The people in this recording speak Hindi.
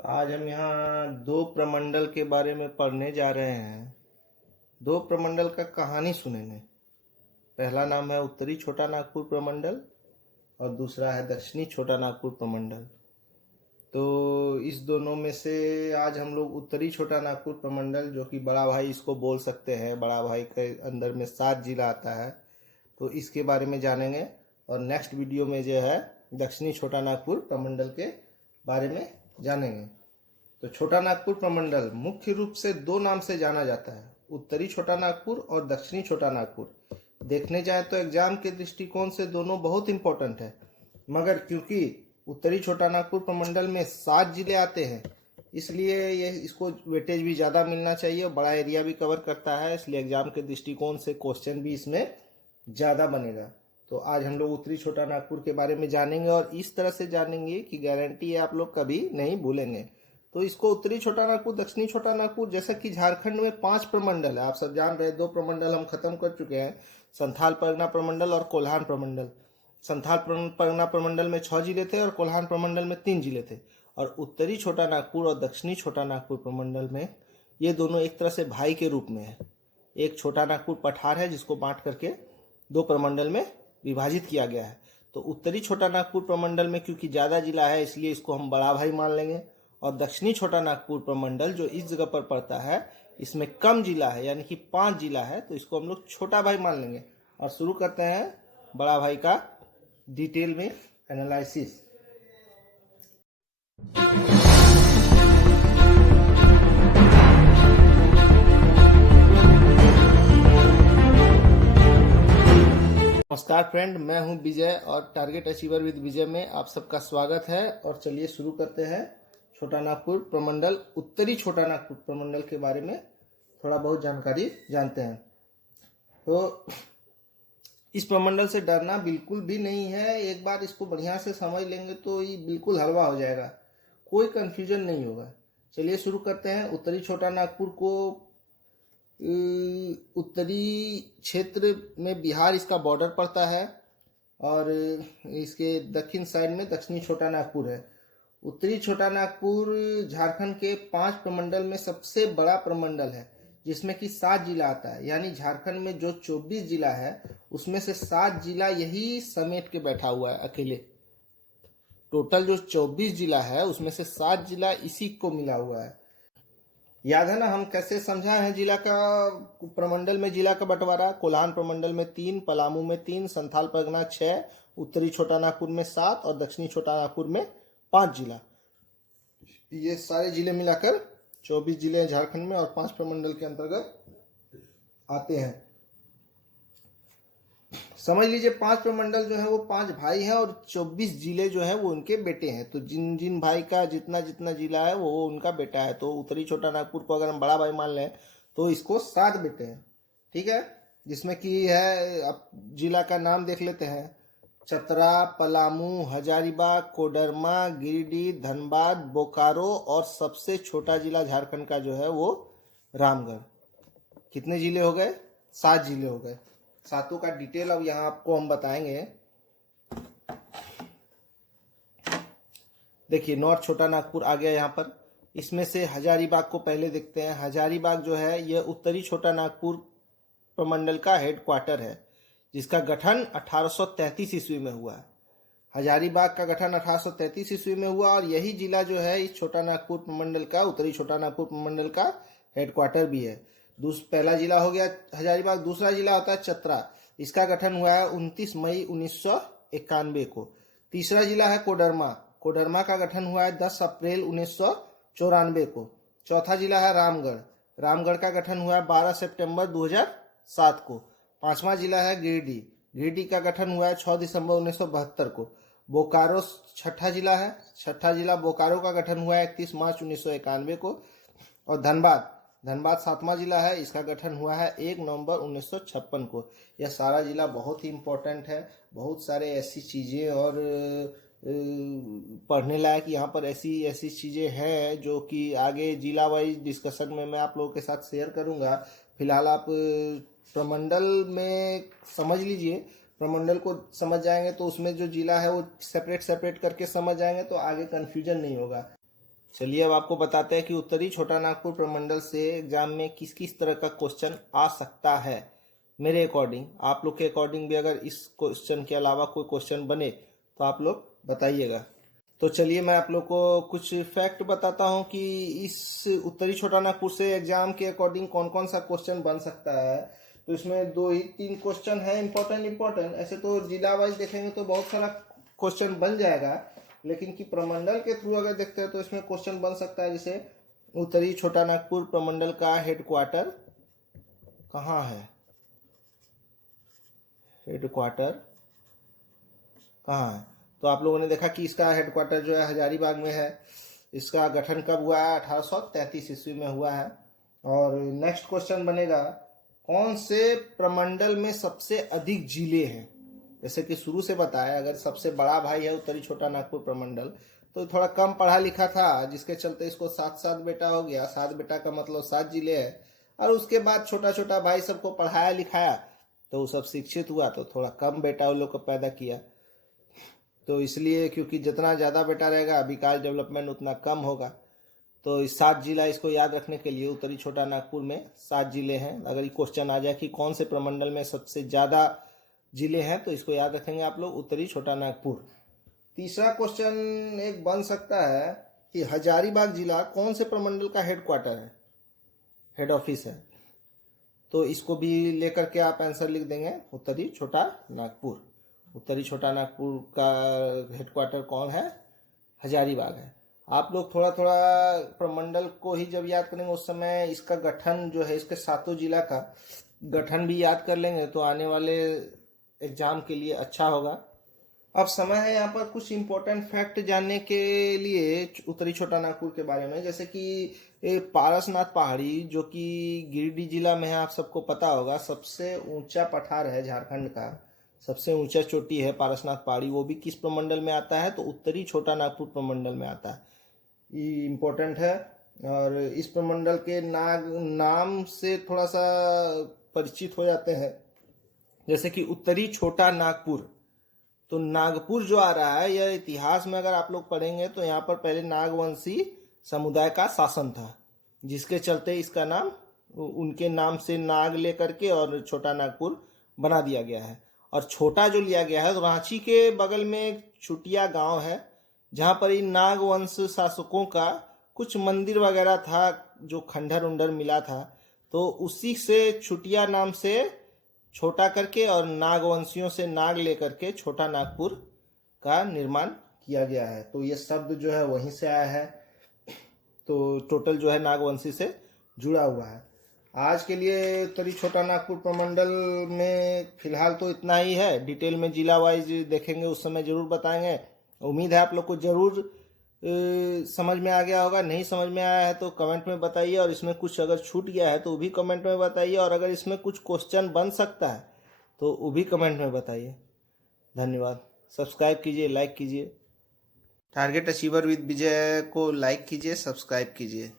आज हम यहाँ दो प्रमंडल के बारे में पढ़ने जा रहे हैं। दो प्रमंडल का कहानी सुनेंगे। पहला नाम है उत्तरी छोटा नागपुर प्रमंडल और दूसरा है दक्षिणी छोटा नागपुर प्रमंडल। तो इस दोनों में से आज हम लोग उत्तरी छोटा नागपुर प्रमंडल, जो कि बड़ा भाई इसको बोल सकते हैं, बड़ा भाई के अंदर में 7 जिला आता है, तो इसके बारे में जानेंगे। और नेक्स्ट वीडियो में जो है दक्षिणी छोटा नागपुर प्रमंडल के बारे में जानेंगे। तो छोटा नागपुर प्रमंडल मुख्य रूप से दो नाम से जाना जाता है, उत्तरी छोटा नागपुर और दक्षिणी छोटा नागपुर। देखने जाए तो एग्जाम के दृष्टिकोण से दोनों बहुत इंपॉर्टेंट है, मगर क्योंकि उत्तरी छोटा नागपुर प्रमंडल में 7 जिले आते हैं, इसलिए इसको वेटेज भी ज़्यादा मिलना चाहिए और बड़ा एरिया भी कवर करता है, इसलिए एग्जाम के दृष्टिकोण से क्वेश्चन भी इसमें ज़्यादा बनेगा। तो आज हम लोग उत्तरी छोटा नागपुर के बारे में जानेंगे और इस तरह से जानेंगे कि गारंटी है आप लोग कभी नहीं भूलेंगे। तो इसको उत्तरी छोटा नागपुर, दक्षिणी छोटा नागपुर, जैसा कि झारखंड में 5 प्रमंडल है, आप सब जान रहे हैं। 2 प्रमंडल हम खत्म कर चुके हैं, संथाल परगना प्रमंडल और कोल्हान प्रमंडल। संथाल परगना प्रमंडल में 6 जिले थे और कोल्हान प्रमंडल में 3 जिले थे। और उत्तरी छोटा नागपुर और दक्षिणी छोटा नागपुर प्रमंडल में ये दोनों एक तरह से भाई के रूप में है। एक छोटा नागपुर पठार है जिसको बांट करके 2 प्रमंडल में विभाजित किया गया है। तो उत्तरी छोटा नागपुर प्रमंडल में क्योंकि ज़्यादा जिला है, इसलिए इसको हम बड़ा भाई मान लेंगे। और दक्षिणी छोटा नागपुर प्रमंडल जो इस जगह पर पड़ता है, इसमें कम जिला है, यानी कि 5 जिला है, तो इसको हम लोग छोटा भाई मान लेंगे। और शुरू करते हैं बड़ा भाई का डिटेल में एनालिसिस। नमस्कार फ्रेंड, मैं हूं विजय और टारगेट अचीवर विद विजय में आप सबका स्वागत है। और चलिए शुरू करते हैं छोटा नागपुर प्रमंडल, उत्तरी छोटा नागपुर प्रमंडल के बारे में थोड़ा बहुत जानकारी जानते हैं। तो इस प्रमंडल से डरना बिल्कुल भी नहीं है, एक बार इसको बढ़िया से समझ लेंगे तो ये बिल्कुल हलवा हो जाएगा, कोई कंफ्यूजन नहीं होगा। चलिए शुरू करते हैं। उत्तरी छोटा नागपुर को उत्तरी क्षेत्र में बिहार इसका बॉर्डर पड़ता है और इसके दक्षिण साइड में दक्षिणी छोटा नागपुर है। उत्तरी छोटा नागपुर झारखंड के 5 प्रमंडल में सबसे बड़ा प्रमंडल है, जिसमें कि 7 जिला आता है। यानी झारखंड में जो 24 जिला है, उसमें से 7 जिला यही समेट के बैठा हुआ है अकेले। टोटल जो 24 जिला है, उसमें से 7 जिला इसी को मिला हुआ है। याद है ना हम कैसे समझा है जिला का, प्रमंडल में जिला का बंटवारा? कोल्हान प्रमंडल में 3, पलामू में 3, संथाल परगना 6, उत्तरी छोटा नागपुर में 7 और दक्षिणी छोटा नागपुर में 5 जिला। ये सारे जिले मिलाकर 24 जिले हैं झारखंड में और 5 प्रमंडल के अंतर्गत आते हैं। समझ लीजिए 5 प्रमंडल जो है वो 5 भाई हैं और 24 जिले जो है वो उनके बेटे हैं। तो जिन जिन भाई का जितना जितना जिला है वो उनका बेटा है। तो उत्तरी छोटा नागपुर को अगर हम बड़ा भाई मान लें तो इसको 7 बेटे हैं, ठीक है। जिसमें कि है, अब जिला का नाम देख लेते हैं: चतरा, पलामू, हजारीबाग, कोडरमा, गिरिडीह, धनबाद, बोकारो और सबसे छोटा जिला झारखंड का जो है वो रामगढ़। कितने जिले हो गए? 7 जिले हो गए। सातों का डिटेल अब यहाँ आपको हम बताएंगे। देखिए नॉर्थ छोटा नागपुर आ गया यहाँ पर। इसमें से हजारीबाग को पहले देखते हैं। हजारीबाग जो है यह उत्तरी छोटा नागपुर प्रमंडल का हेडक्वार्टर है, जिसका गठन 1833 ईस्वी में हुआ है। हजारीबाग का गठन 1833 ईस्वी में हुआ और यही जिला जो है इस छोटा नागपुर प्रमंडल का, उत्तरी छोटा नागपुर प्रमंडल का हेडक्वार्टर भी है। पहला जिला हो गया हजारीबाग। दूसरा जिला होता है चतरा, इसका गठन हुआ है 29 मई 1991 को। तीसरा जिला है कोडरमा, कोडरमा का गठन हुआ है 10 अप्रैल 1994 को। चौथा जिला है रामगढ़, रामगढ़ का गठन हुआ है 12 सितंबर 2007 को। पांचवा जिला है गिरिडीह, गिरिडीह का गठन हुआ है 6 दिसंबर 1972 को। बोकारो छठा जिला है, छठा जिला बोकारो का गठन हुआ है 31 मार्च 1991 को। और धनबाद, धनबाद 7वां जिला है, इसका गठन हुआ है 1 नवंबर 1956 को। यह सारा जिला बहुत ही इम्पोर्टेंट है। बहुत सारे ऐसी चीज़ें और पढ़ने लायक यहाँ पर ऐसी ऐसी चीज़ें हैं जो कि आगे जिला वाइज डिस्कशन में मैं आप लोगों के साथ शेयर करूँगा। फिलहाल आप प्रमंडल में समझ लीजिए, प्रमंडल को समझ जाएंगे तो उसमें जो जिला है वो सेपरेट सेपरेट करके समझ जाएंगे तो आगे कन्फ्यूजन नहीं होगा। चलिए अब आपको बताते हैं कि उत्तरी छोटा नागपुर प्रमंडल से एग्जाम में किस किस तरह का क्वेश्चन आ सकता है। मेरे अकॉर्डिंग, आप लोग के अकॉर्डिंग भी अगर इस क्वेश्चन के अलावा कोई क्वेश्चन बने तो आप लोग बताइएगा। तो चलिए मैं आप लोग को कुछ फैक्ट बताता हूं कि इस उत्तरी छोटा नागपुर से एग्जाम के अकॉर्डिंग कौन कौन सा क्वेश्चन बन सकता है। तो इसमें 2 ही 3 क्वेश्चन है इम्पोर्टेंट। ऐसे तो जिला वाइज देखेंगे तो बहुत सारा क्वेश्चन बन जाएगा, लेकिन कि प्रमंडल के थ्रू अगर देखते हैं तो इसमें क्वेश्चन बन सकता है। जैसे उत्तरी छोटा नागपुर प्रमंडल का हेडक्वार्टर कहाँ है, हेडक्वार्टर कहाँ है। तो आप लोगों ने देखा कि इसका हेडक्वार्टर जो है हजारीबाग में है। इसका गठन कब हुआ है, 1833 ईस्वी में हुआ है। और नेक्स्ट क्वेश्चन बनेगा, कौन से प्रमंडल में सबसे अधिक जिले हैं। जैसे कि शुरू से बताया, अगर सबसे बड़ा भाई है उत्तरी छोटा नागपुर प्रमंडल, तो थोड़ा कम पढ़ा लिखा था, जिसके चलते इसको 7 बेटा हो गया। 7 बेटा का मतलब 7 जिले है। और उसके बाद छोटा छोटा भाई सबको पढ़ाया लिखाया तो वो सब शिक्षित हुआ, तो थोड़ा कम बेटा उन लोग को पैदा किया। तो इसलिए, क्योंकि जितना ज़्यादा बेटा रहेगा विकास डेवलपमेंट उतना कम होगा। तो इस 7 जिला इसको याद रखने के लिए उत्तरी छोटा नागपुर में 7 जिले हैं। अगर ये क्वेश्चन आ जाए कि कौन से प्रमंडल में सबसे ज़्यादा जिले हैं तो इसको याद रखेंगे आप लोग, उत्तरी छोटा नागपुर। तीसरा क्वेश्चन एक बन सकता है कि हजारीबाग जिला कौन से प्रमंडल का हेडक्वार्टर है, हेड ऑफिस है। तो इसको भी लेकर के आप आंसर लिख देंगे, उत्तरी छोटा नागपुर। उत्तरी छोटा नागपुर का हेडक्वार्टर कौन है, हजारीबाग है। आप लोग थोड़ा थोड़ा प्रमंडल को ही जब याद करेंगे उस समय इसका गठन जो है, इसके 7 जिला का गठन भी याद कर लेंगे तो आने वाले एग्जाम के लिए अच्छा होगा। अब समय है यहाँ पर कुछ इम्पोर्टेंट फैक्ट जानने के लिए उत्तरी छोटा नागपुर के बारे में। जैसे कि पारसनाथ पहाड़ी जो कि गिरिडीह जिला में है, आप सबको पता होगा, सबसे ऊंचा पठार है झारखंड का, सबसे ऊंचा चोटी है पारसनाथ पहाड़ी। वो भी किस प्रमंडल में आता है, तो उत्तरी छोटा नागपुर प्रमंडल में आता है। ये इम्पोर्टेंट है। और इस प्रमंडल के नाम से थोड़ा सा परिचित हो जाते हैं। जैसे कि उत्तरी छोटा नागपुर, तो नागपुर जो आ रहा है, यह इतिहास में अगर आप लोग पढ़ेंगे तो यहाँ पर पहले नागवंशी समुदाय का शासन था, जिसके चलते इसका नाम उनके नाम से नाग लेकर के और छोटा नागपुर बना दिया गया है। और छोटा जो लिया गया है, तो रांची के बगल में एक छुटिया गांव है जहाँ पर इन नागवंश शासकों का कुछ मंदिर वगैरह था जो खंडर उंडर मिला था, तो उसी से छुटिया नाम से छोटा करके और नागवंशियों से नाग लेकर के छोटा नागपुर का निर्माण किया गया है। तो ये शब्द जो है वहीं से आया है। तो टोटल जो है नागवंशी से जुड़ा हुआ है। आज के लिए उत्तरी छोटा नागपुर प्रमंडल में फिलहाल तो इतना ही है। डिटेल में जिला वाइज देखेंगे उस समय जरूर बताएंगे। उम्मीद है आप लोग को जरूर समझ में आ गया होगा। नहीं समझ में आया है तो कमेंट में बताइए, और इसमें कुछ अगर छूट गया है तो वो भी कमेंट में बताइए, और अगर इसमें कुछ क्वेश्चन बन सकता है तो वो भी कमेंट में बताइए। धन्यवाद। सब्सक्राइब कीजिए, लाइक कीजिए। टारगेट अचीवर विद विजय को लाइक कीजिए, सब्सक्राइब कीजिए।